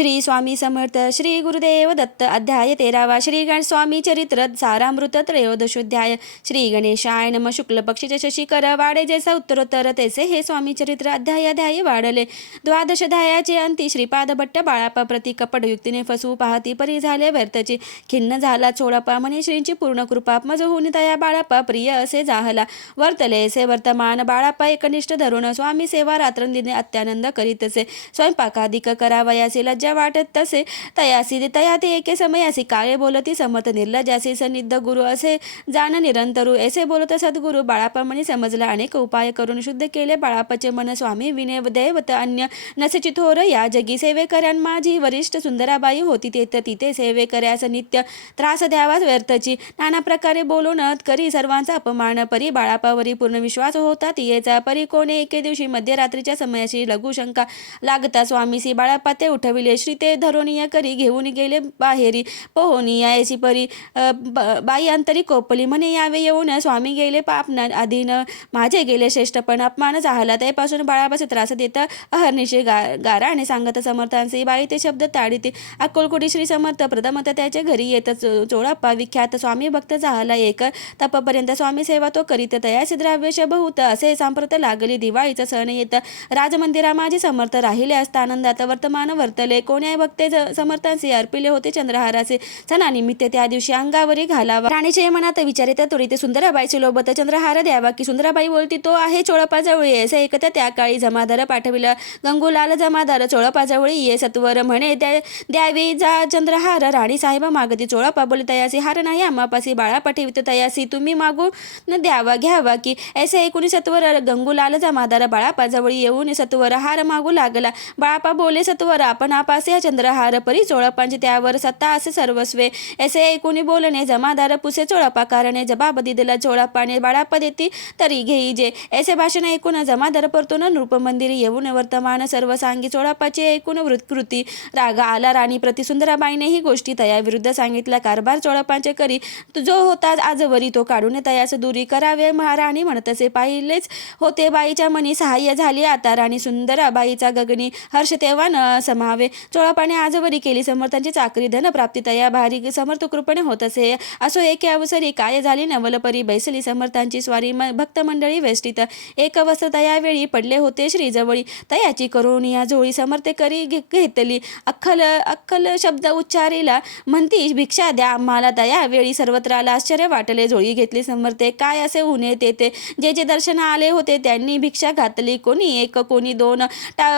श्री स्वामी समर्थ श्री गुरुदेव दत्त अध्याय 13वा श्री गण स्वामी चरित्र सारामृत त्रयोदशोध्याय श्री गणेशाय नम शुक्ल पक्षीचे शशिकर वाडे जैसा उत्तरोत्तर तैसे हे स्वामी चरित्र अध्याय वाढले द्वादशध्यायाचे अंती श्रीपाद भट्ट बाळापा प्रति कपटयुक्तीने फसवू पाहती परी झाले व्यर्थची खिन्न झाला चोळापा म्हणे श्रींची पूर्ण कृपा मज होऊन तया बाळापा प्रिय असे जाहला वर्तले असे वर्तमान बाळापा एकनिष्ठ धरून स्वामी सेवा रात्रंदिने अत्यानंद करीतसे स्वयंपाकाधिक करावयासी लज्जा वाटत तसे तयासी तया ते एके समयासी काळे बोलती समत निर्लजासी सनिध गुरु असे जाण निरंतरू ऐसे बोलत सद्गुरु बाळापा म्हणे समजला अनेक उपाय करून शुद्ध केले बाळापाचे मन स्वामी विने दैवत अन्य नसची थोर या जगी सेवेकऱ्यां माझी वरिष्ठ सुंदराबाई होती तेथ तिथे सेवेकऱ्यास नित्य त्रास द्यावाच व्यर्थची नाना प्रकारे बोलून करी सर्वांचा अपमान परी बाळापावरी पूर्ण विश्वास होता तियेचा परी कोणे एके दिवशी मध्यरात्रीच्या समयाची लघुशंका लागता स्वामीसी बाळापा ते उठविले श्री ते धरोनिया करी घेऊन गेले बाहेरी पोहोनिया ऐसी परी बाई अंतरी कोपली म्हणे यावे येऊन स्वामी गेले पापना अधीन माझे गेले श्रेष्ठपण अपमान झाला त्यापासून बाळापासे त्रास देता अहर्निशे गाराने सांगत समर्थांचे बाई ते शब्द ताडिते अक्कलकोटी श्री समर्थ प्रथमत त्याच्या घरी येत चोळाप्पा विख्यात स्वामी भक्त झाला एक तपपर्यंत स्वामी सेवा तो करीत तयासी द्रव्यश बहुत असे सांप्रत लागली दिवाळीचा सण येत राजमंदिरा माझे समर्थ राहिले असता आनंदात वर्तमान वर्तले कोण्या भक्ते समर्थांचे अर्पिले होते चंद्रहाराचे सणानिमित्त त्या दिवशी अंगावरी घालावा राणीचे मनात विचारित त्वरित सुंदराबाईचे लोभत चंद्रहार द्यावा की सुंदराबाई बोलती तो आहे चोळपाजवळी असे ऐकता त्या काळी जमादार पाठविला गंगूलाल जमादार चोळपाजवळी ये सत्वर म्हणे द्यावी जा चंद्रहार राणी साहेब मागती चोळपा बोली तयासी हार नाही आम्हापासी बाळा पाठवित तयासी तुम्ही मागून द्यावा घ्यावा की ऐसे ऐकून सत्वर गंगूलाल जमादार बाळापाजवळी येऊन सत्वर हार मागू लागला बाळापा बोले सत्वर आपण आपासे चंद्रहार परी चोळपांचे त्यावर सत्ता असे सर्वस्वे ऐसे ऐकून बोलणे जमादार पुसे चोळपा कारणे जबाब दिला चोळपाने बाळापा देती तरी घेई जे ऐसे भाषण ऐकून जमादार परतून नृपमंदिरी येऊन वर्तमान सर्व सांगी चोळपाचे ऐकून वृत्कृती रागा आला राणी प्रति सुंदराबाईने ही गोष्टी तया विरुद्ध सांगितला कारभार चोळपांचे करी जो होता आजवरी तो काढून तयास दुरी करावे महाराणी म्हणतसे पाहिलेच होते बाईच्या मनी सहाय्य झाली आता राणी सुंदराबाईचा गगनी हर्ष तेव्हा न समावे चोळपाने आजवरी केली समर्थांची चाकरी धन प्राप्ती तया भारी समर्थ कृपणे होत असे असो एके अवसरी काय झाली नवलपरी बैसली समर्थांची स्वारी भक्त मंडळी वेष्टीत एक वस्त्र तयावेळी पडले होते श्रीजवळी तयाची करून या झोळी समर्थे करी घेतली अक्कल शब्द उच्चारीला म्हणती भिक्षा द्या आम्हाला तयावेळी सर्वत्राला आश्चर्य वाटले झोळी घेतली समर्थे काय असे उणे तेथे जे जे दर्शन आले होते त्यांनी भिक्षा घातली कोणी एक कोणी दोन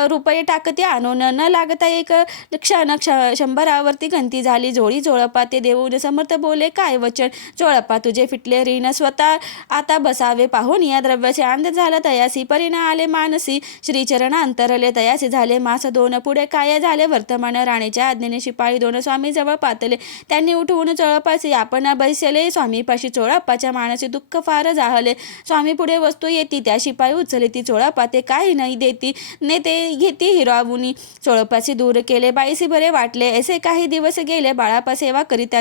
रुपये टाकते आणून न लागता एक क्षण शंभरावरती गंती झाली झोळी चोळपा ते देऊन समर्थ बोले काय वचन चोळपा तुझे फिटले रीन स्वतः आता बसावे पाहून या द्रव्याचे आनंद झाला तयासी परिणा आले मानसी श्रीचरण अंतरले तयासी झाले मास दोन पुढे काय झाले वर्तमान राणीच्या आज्ञेने शिपाई दोन स्वामी जवळ पातले त्यांनी उठवून चोळपासी आपण बैसले स्वामीपाशी चोळापाच्या मानसी दुःख फार जाहले स्वामी पुढे वस्तू येती त्या शिपाई उचले ती चोळपा ते काही नाही देती नेते घेती हिरावुनी चोळपासी दूर केले बाईसी बरे वाटले असे काही दिवस गेले बाळापा सेवा करीत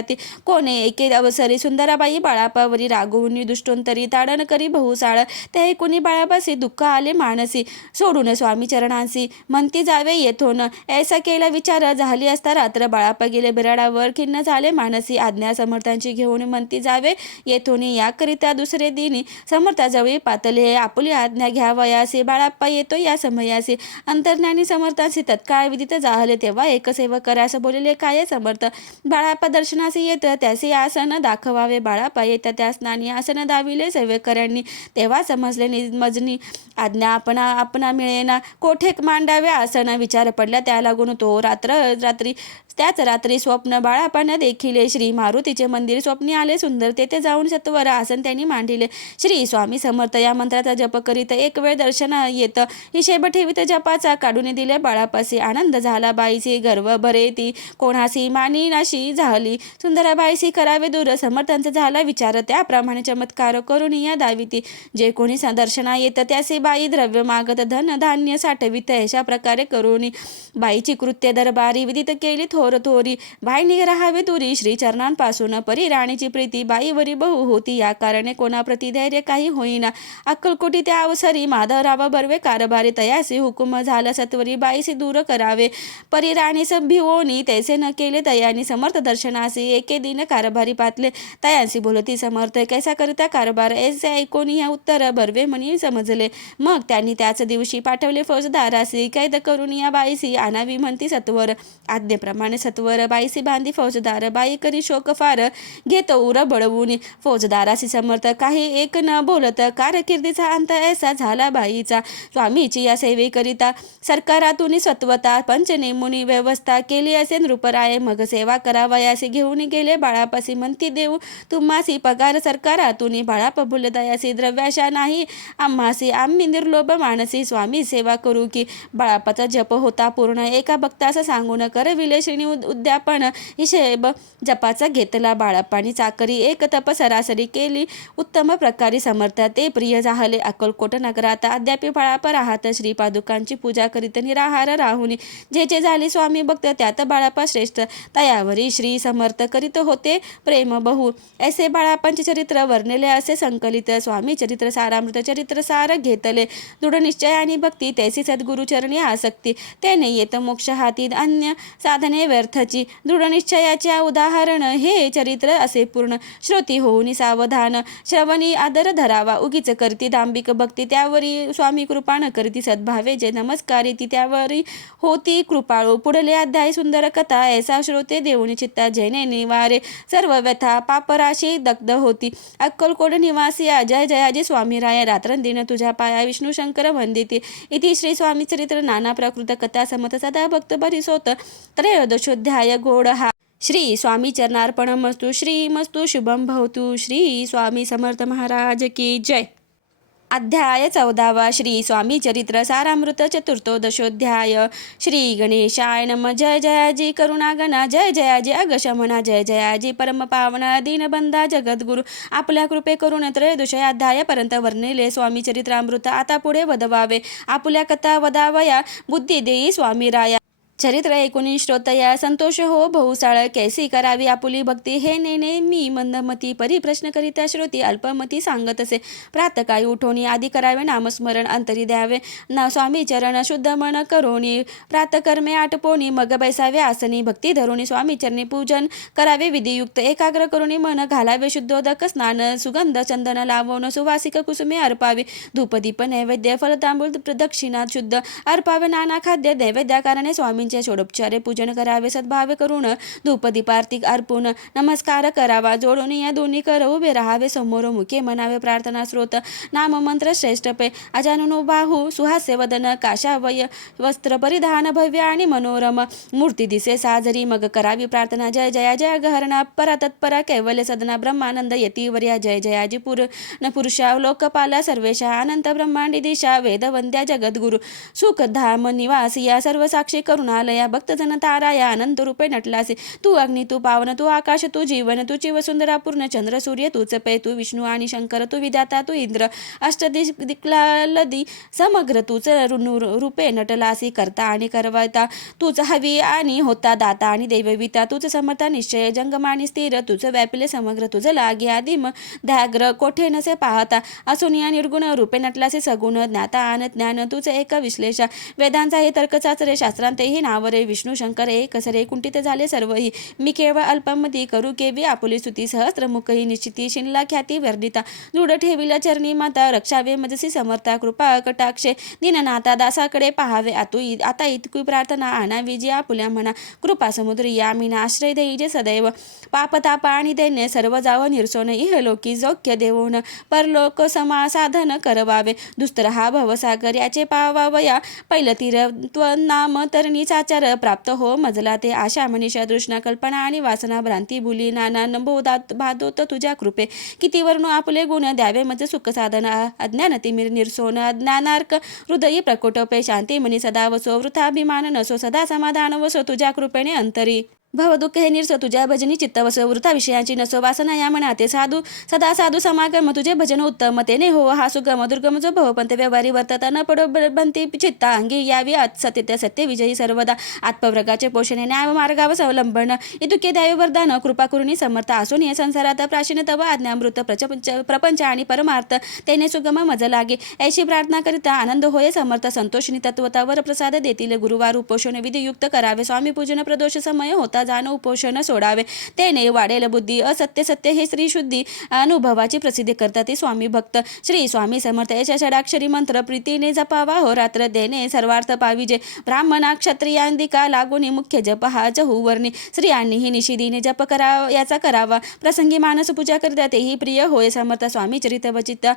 कोणे एके अवसरी सुंदराबाई बाळापावरी रागवून दुष्टोंतरी ताडण करी बहुसाळ त्या ऐकून बाळापासी दुःख आले मानसी सोडून स्वामी चरणांसी म्हणती जावे येथून ऐसा केला विचार झाली असता रात्र बाळापा गेले बिराडावर खिन्न झाले मानसी आज्ञा समर्थांची घेऊन म्हणती जावे येथून याकरिता दुसरे दिनी समर्थाजवळी पातले आपुली आज्ञा घ्यावयासी बाळाप्पा येतो या समयासी अंतर्ज्ञानी समर्थांशी तत्काळ विदित झाले तेव्हा एक सेवक करास बोलले काय समर्थ बाळाप्पा दर्शनासी येत त्यासी आसन दाखवावे बाळाप्पा येत त्या स्नानी आसन दाविले सेवेकऱ्यांनी तेव्हा समजले निमजनी आज्ञा आपणा मिळेना कोठे मांडावे आसन विचार पडला त्या लागून तो रात्री त्याच रात्री स्वप्न बाळापानं देखिले श्री मारुतीचे मंदिर स्वप्नी आले सुंदर तेथे जाऊन सत्वर आसन त्यांनी मांडिले श्री स्वामी समर्थ या मंत्राचा जप करीत एक वेळ दर्शन येत हिशेब ठेवीत जपाचा काढून दिले बाळापासी आनंद झाला बाईसी गर्व भरे ती कोणासी मानी नाशी झाली सुंदराबाईसी करावे दूर समर्थांचा झाला विचार त्याप्रमाणे चमत्कार करून या दाविती जे कोणी दर्शना येत त्यासी बाई द्रव्य मागत धन धान्य साठवित अशा प्रकारे करून बाईची कृत्य दरबारी विदित केली थोरी बाईनी राहावे दुरी श्रीचरणांपासून परी राणीची प्रीती बाईवरी बहु होती या कारणे कोणा प्रतिधैर्य काही होईना अक्कलकोटी त्या अवसरी माधवराव बर्वे कारभारी तयासी हुकुम झाला सत्वरी बाईसी दूर करावे परिराणी सभिवोनी तैसे न केले तयानी समर्थ दर्शनासी एके दिन कारभारी पातले तयांसी बोलती समर्थ कैसा करिता कारभार ऐसे ऐकून या उत्तर बर्वे म्हणी समजले. मग त्यांनी त्याच दिवशी पाठवले फौजदारासी कैद करून या बाईसी आणावी म्हणती सत्वर. आज्ञेप्रमाणे सत्वर बाईसी बांधी फौजदार बाई करी शोक फार घेतो उर बळवून फौजदारासी समर्थ काही एक न बोलत कारकिर्दीचा अंत ऐसा झाला बाईचा. स्वामीची या सेवेकरिता सरकारातून सत्वता पंच नेमुनी व्यवस्था केली असे नृपराय मग सेवा करावयासी घेऊन गेले बाळापासी म्हणती देऊ तुम्हासी पगार सरकारातून बाळाप भुलदयासी द्रव्याशा नाही आम्हासी आम्ही निर्लोभ मानसी स्वामी सेवा करू की. बाळापाचा जप होता पूर्ण एका भक्तास सांगून करविले श्रेणी उद्यापन हिशेब जपाचा घेतला बाळापानी चाकरी एक तप सरासरी केली उत्तम प्रकारे समर्थ ते प्रिय झाले. अक्कलकोट नगरात अद्याप बाळाप राहत श्रीपादुकांची पूजा करीत निराहार राहुनी जे जे झाले स्वामी भक्त त्यात बाळापा श्रेष्ठ तयावरी श्री समर्थ करीत होते प्रेम बहु. ऐसे बाळापांचे चरित्र वर्णिले असे संकलित स्वामी चरित्र सारामृत चरित्र सार घेतले दृढ निश्चय आणि भक्ती तैसी सद्गुरुचरणी आसक्ती त्याने येत मोक्ष हाती अन्य साधने व्यर्थची. दृढ निश्चयाच्या उदाहरण हे चरित्र असे पूर्ण श्रोती होऊन सावधान श्रवणी आदर धरावा उगीच करती दांभिक भक्ती त्यावरी स्वामी कृपा न करती सद्भावे जे नमस्कारी ती त्यावरी होती कृपाळू. पुढले अध्याय सुंदर कथा ऐसा श्रोते देऊनी चित्ता जैने निवारे सर्व व्यथा पापराशी दग्ध होती. अक्कलकोट निवासी जय जयाजी स्वामी राय रात्रंदिन तुझ्या पाया विष्णू शंकर वंदिती. इति श्री स्वामी चरित्र नाना प्रकृत कथा समत सदा भक्त भरिसोत त्रयोदशोध्याय गोड हा. श्री स्वामी चरणार्पणमस्तु. श्री मस्तु शुभम भवतु. श्री स्वामी समर्थ महाराज की जय. अध्याय 14 श्री स्वामी चरित्र सारामृत चतुर्थोदशोध्याय. श्री गणेशाय नमः. जय जयाजी करुणागणा जय जयाजी अगशमना जय जयाजी परमपावना दीनबंधा जगद्गुरु. आपल्या कृपे करून त्रयोदशाध्याय पर्यंत वर्णिले स्वामी चरित्रामृत आता पुढे वदवावे आपल्या कथा वदावया बुद्धी देई स्वामी राया. चरित्र ऐकून श्रोतया संतोष हो बहुसाळ कैसी करावी आपुली भक्ती हे नेने मी मंदमती परी प्रश्न करिता श्रोती अल्पमती सांगत असे. प्रातकाळी उठोनी आधी करावे नामस्मरण अंतरी द्यावे ना स्वामी चरण शुद्ध मन करोनी प्रातकर्मे आटपोनी मग बैसावे आसनी भक्ती धरुणी स्वामी चरणी पूजन करावे विधियुक्त एकाग्र करुणी मन घालावे शुद्धोदक स्नान सुगंध चंदन लावून सुवासिक कुसुमे अर्पावी धूपदीप नैवेद्य फलतांबूळ प्रदक्षिणा शुद्ध अर्पावे नाना खाद्य नैवेद्याकारणे स्वामी षोडोपचारे पूजन करावे सद्भावे करून धूपदीपार्थिक अर्पून नमस्कार करावा जोडून या दोन्ही कर उभे राहावे समोर मुखे म्हणावे प्रार्थना स्रोत नाम मंत्र श्रेष्ठ पे अजानुनो बाहू सुहास्य वदन काशावय वस्त्र परिधान भव्य आणि मनोरम मूर्ती दिसे साजरी मग करावी प्रार्थना जय जया जय गहरणा परा तत्परा कैवल्य सदना ब्रह्मानंद यतीवर्या जय जयाजी पूर्ण पुरुषा लोकपाला सर्वेशा अनंत ब्रह्मांडी दिशा वेदवंद्या जगद्गुरु सुखधाम निवासी या सर्व साक्षी करुणा लया भक्तजन ताराया अनंत रूपे नटलासे तू अग्नी तू पावन तू आकाश तू जीवन तुची वसुंधरा पूर्ण चंद्र सूर्य तूच पे तू विष्णू आणि शंकर तू विधाता तू इंद्र अष्टदिक्लालदी समग्र तूच रूपे नटलासी करता आणि करवता तूच हवी आणि होता दाता आणि देवविता तूच समर्था निश्चय जंगमानी स्थिर तुझ व्यापिले समग्र तुझ लागे आदिम ध्याग्र कोठे नसे पाहता असून या निर्गुण रूपे नटलासे सगुण ज्ञाता आन ज्ञान तुझ एक विश्लेषा वेदांचा हे तर्क चाचरे शास्त्रांतेही नावरे विष्णू शंकर एक कसरे कुंठित झाले सर्वही मी केवळ अल्पमती करू केवी आपुली स्तुती सहस्त्रमुखही निश्चिती शिनला ख्याती वर्धिता दृढ ठेविला चरणी माता रक्षावे मजसी समर्था कृपा कटाक्षे दीननाथा दासाकडे पाहावे आता इतकी प्रार्थना आणावी जी आपुल्या म्हणा कृपा समुद्री यामीना आश्रय देई जे सदैव पापताप आणि दैन्य सर्व जाव निरसोन इहलोकी जोग्य देवोन परलोक समासाधन करवावे दुस्तर हा भवसागर याचे पावावया पैलतीर नाम तरणी चाचार प्राप्त हो मजला ते आशा मनीषा तृष्णा कल्पना आणि वासना भ्रांती भुली नाना नंबोदात भादोत तुझ्या कृपे किती वर्णो आपले गुण द्यावे मज सुख साधन अज्ञान तिमिर निरसोन अज्ञानार्क हृदयी प्रकोटपे शांती मनी सदा वसो वृथाभिमान नसो सदा समाधान वसो तुझ्या कृपेने अंतरी भवदुःख हे निरसो तुझ्या भजनी चित्त वसो वृथा विषयांची नसो वासना या मनाते साधू सदा साधू समागम तुझे भजन उत्तम तेने हो हा सुगम दुर्गम जो भवपंत व्यवहारी वर्तता न पडो बनती चित्ता अंगी यावी सत्य सत्य विजयी सर्वदा आत्मवर्गाचे पोषणे न्याय मार्गावर अवलंबन इतुके द्यावे वरदान कृपा करुणी समर्थ असून हे संसारात प्राचीन तव आज्ञामृत प्रपंच आणि परमार्थ तेने सुगम मज लागे ऐशी प्रार्थना करिता आनंद होय समर्थ संतोषिनी तत्वतावर प्रसाद देतील गुरुवार उपोषण विधियुक्त करावे स्वामी पूजन प्रदोष समय होता जाण उपोषण सोडावे तेने वाढेल बुद्धी असत्य सत्य हे श्री शुद्धी अनुभवाची प्रसिद्धी करतात ते स्वामी भक्त श्री स्वामी समर्थ याच्या षडाक्षरी मंत्र प्रीतीने जपावा हो रात्र देणे सर्वार्थ पाविजे ब्राह्मणा क्षत्रियांदिका लागून मुख्य जप हा चहुवर्णी स्त्रियांनीही निशिदीने जप करावा याचा करावा प्रसंगी मानस पूजा करता तेही प्रिय होय समर्थ स्वामी चरित वचिता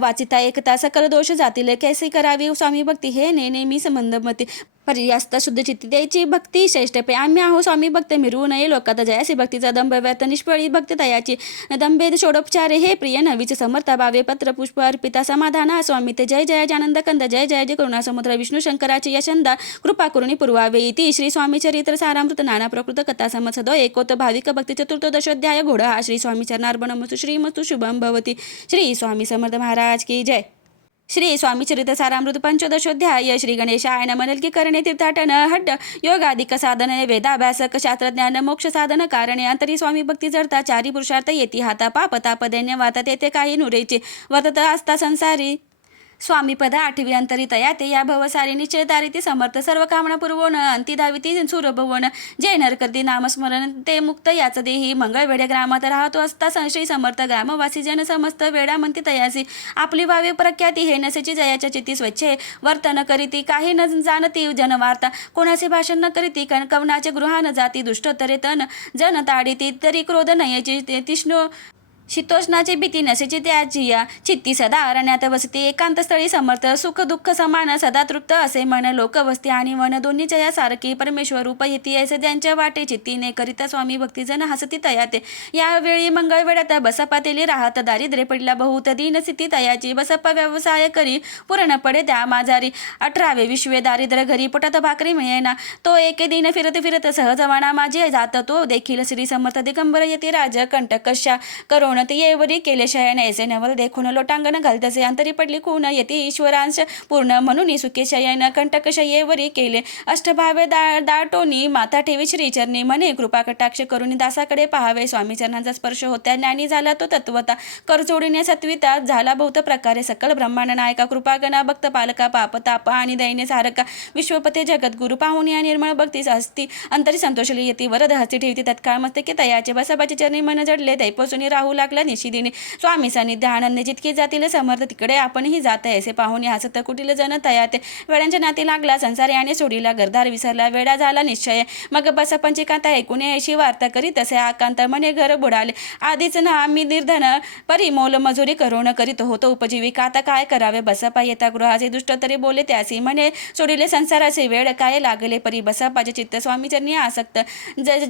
वाचिता एकता सकल दोष जातील कैसे करावी स्वामी भक्ती हे नेहमी संबंधमती पर्यास्त शुद्ध चित्ती द्यायची भक्ती श्रेष्ठ पे आम्ही आहो स्वामी भक्त मिरू नये लोकात जयासी भक्तीचा दंभ व्यर्थ निष्फळी भक्ती तयाची दंभेद षोडोपचारे हे प्रिय नवीच समर्थ भावे पत्र पुष्प अर्पिता समाधाना स्वामी ते जय जय आनंद कंद जय जय जय करुणा समुद्र विष्णू शंकराची यशंदा कृपा करुणी पुरवावे इति श्री स्वामी चरित्र सारामृत नाना प्रकृत कथा समसदो एकोत भाविक भक्ती चतुर्थदशोध्याय घोडा हा श्री स्वामी चरणार्पणमस्तु श्रीमस्तु शुभम भवती श्री स्वामी समर्थ महाराज की जय श्री स्वामी चरित सारामृत पंचदशोध्याय श्री गणेशाय नमः नलकी करणे तीर्थाटन हट्ट योगाधिक साधने वेदाभ्यासक शास्त्रज्ञान मोक्ष साधन कारणे अंतरी स्वामी भक्ती जडता चारी पुरुषार्थ येती हाता पाप ताप दैन्य वाता तेथे काही नुरेचे वर्तत असता संसारी स्वामीपद आठवी अंतरित याते या भवसारी निश्चयदारी ती समर्थ सर्व कामना पुरवण अंती धाविती सुरभवन जय नरकर्ती नामस्मरण ते मुक्त याच देही मंगळ वेड्या ग्रामात राहतो असता संशयी समर्थ ग्रामवासी जन समस्त वेडा म्हणती तयासी आपली वावे प्रख्याती हे नसेची जयाच्या चित्ती स्वच्छे वर्तन करीती काही न जाणती जनवार्ता कोणाचे भाषण न करीती कवनाचे गृहान जाती दुष्टोत्तरे तन जन ताडीती तरी क्रोध नयची तीष्ण शीतोष्णाची भीती नसेची त्याची या चित्ती सदा अरण्यात वसती एकांत स्थळी समर्थ सुख दुःख समान सदा तृप्त असे मन लोकवस्ती आणि मन दोन्ही जया सारखी परमेश्वर रूप येती ऐसे त्यांच्या वाटे चित्तीने करिता स्वामी भक्तीजन हसती तयाते यावेळी मंगळवेळात बसपा तेली राहत दारिद्र्य पडला बहुत दीन स्थिती तयाची बसप्पा व्यवसाय करी पूर्ण पडे त्या माझारी 18वे विश्वे दारिद्र्य घरी पोटात भाकरी मिळेना तो एके दिन फिरत सहजवाना माझे जात तो देखील श्री समर्थ दिगंबर येते राज कंटकशा करोण ते येवरी केले शयन ऐसे नवल देखून लोटांगण घालतसे अंतरी पडली खून येते ईश्वरांश पूर्ण म्हणून सुखे शयन कंटकश येवरी केले अष्टभावे दाटोनी माता ठेवी श्रीचरणी म्हणे कृपा कटाक्ष करून दासाकडे पाहावे स्वामी चरणांचा स्पर्श होत्या ज्ञानी झाला तो तत्वता करचोडीने सत्विता झाला बहुत प्रकारे सकल ब्रह्मांड नायका कृपागणा भक्त पालका पाप ताप आणि दैन्य सारका विश्वपते जगद्गुरु पाहुणी निर्मळ भक्ती असती अंतरी संतोषली येते वरद हस्ती ठेवती तत्काळ मस्तके तयाचे बसबाचे चरणी मन जडले दैपोसून राहू लागला निशिदीने स्वामी सानिध्य आनंद जितके जातील समर्थ तिकडे आपणही जात ऐसे पाहुणे हसत कुटील जन तयाते वेळांच्या नाती लागला संसारी आणि सोडीला गरदार विसरला वेळा झाला निश्चय मग बस पंचकांता ऐकून अशी वार्ता करी तसे आकांत म्हणे घर बुडाले आधीच ना आम्ही निर्धन परी मोल मजुरी करून करीत होतो उपजीविका आता काय करावे बसपा येता गृहाचे दुष्ट तरी बोले त्यासी म्हणे सोडिले संसाराचे वेळ काय लागले परी बसपाचे चित्त स्वामीचरणी आसक्त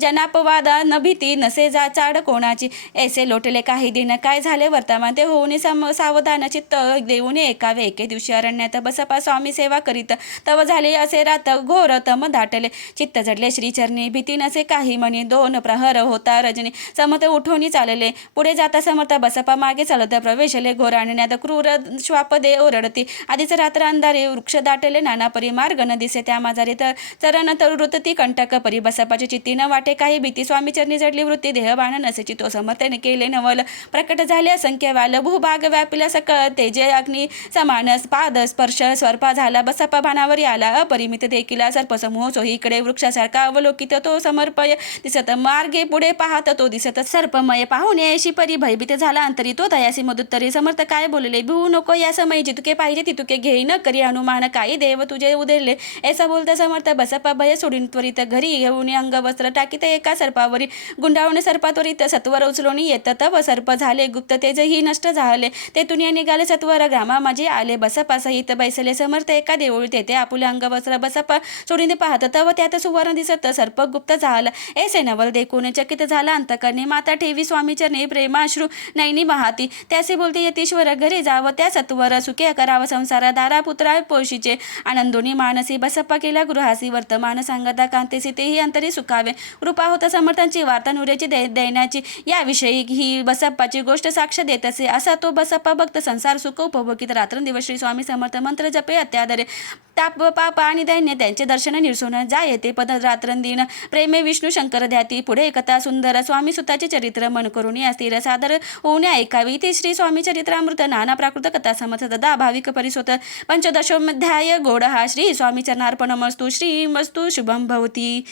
जनापवादा न भीती नसे जा चाड कोणाची ऐसे लोटले काही दिन काय झाले वर्तमान ते होऊन सावधान चित्त देऊन एकावे एके दिवशी अरण्यात बसपा स्वामी सेवा करीत तव झाले असे रात घोर तम दाटले चित्त जडले श्रीचरणी भीती नसे काही म्हणे 2 प्रहर होता रजनी समत उठवणी चालले पुढे जाता समर्थ बसपा मागे चालत प्रवेशले घोर आणण्यात क्रूर श्वापदे ओरडती आधीच रात्र अंधारे वृक्ष दाटले नाना परी मार्ग न दिसे त्या माझारी चरण तरुतती कंटक परी बसपाची चित्ती न वाटे काही भीती स्वामीचरणी जडली वृत्ती देह बाण नसेची तो समर्थने केले नवल प्रकट झाले असंख्य वाल भूभाग व्यापिला सकळ तेजे अग्नी समान पाद स्पर्श स्वरूपा झाला बसपा भानावर आला अपरिमित देखील सर्पसमूह सोहीकडे वृक्षासारखा अवलोकित तो समर्पय दिसत मार्गे पुढे पाहत तो दिसत सर्पमय पाहुणे अशी परी भयभीत झाला अंतरी तो तयासी मधुत्तरी समर्थ काय बोलले भिवू नको या समय जितके पाहिजे तितके घेई न करी अनुमान काही देव तुझे उदेरले ऐसा बोलता समर्थ बसपा भय सोडून त्वरित घरी घेऊन अंग वस्त्र टाकीत एका सर्पावरी गुंडाळून सर्पात्वरित सत्वर उचलून येत तव सर्प झाले गुप्त तेजही नष्ट झाले. तेथून या निघाले सत्वर ग्रामा माझे आले. बसपा सहित बैसले समर्थ एका देऊळ तेथे आपुले अंगवस्त्र बसपा सोडीने पाहत तव त्यात सुवर्ण दिसत सर्प गुप्त झाला. ऐसे नवल देखून चकित झाला अंतकरणी. माता ठेवी स्वामी चरणी प्रेमाश्रू नैनी वाहती. त्यासे बोलते यतीश्वर घरी जावं त्या सत्वर सुखे करावं संसार दारा पुत्रा पोशीचे. आनंदोनी मानसी बसप्पा केला गृहासी वर्तमान सांगता कांतेसी तेही अंतरी सुखावे. कृपा होता समर्थांची वार्ता नुरेची देण्याची. याविषयी ही बसप्पाची गोष्ट साक्ष देत असे. असा तो बसप्पा भक्त संसार सुख उपभोगित रात्रंदिवस श्री स्वामी समर्थ मंत्र जपे अत्यादरे. ताप पाप आणि दैन्य त्यांचे दर्शन निरसून जाय ते पद रात्रंदिन. प्रेमे विष्णू शंकर ध्याती. पुढे कथा सुंदर स्वामी सुताचे चरित्र मन करून या स्थिर सादर होऊन ऐकावी. ती श्री स्वामी चरित्रामृत नाना प्राकृत कथा समर्थ ददा भाविक परिसोत. पंचदशोध्याय गोड हा श्री स्वामी चरणार्पणमस्तु. श्री मस्तु शुभम भवती.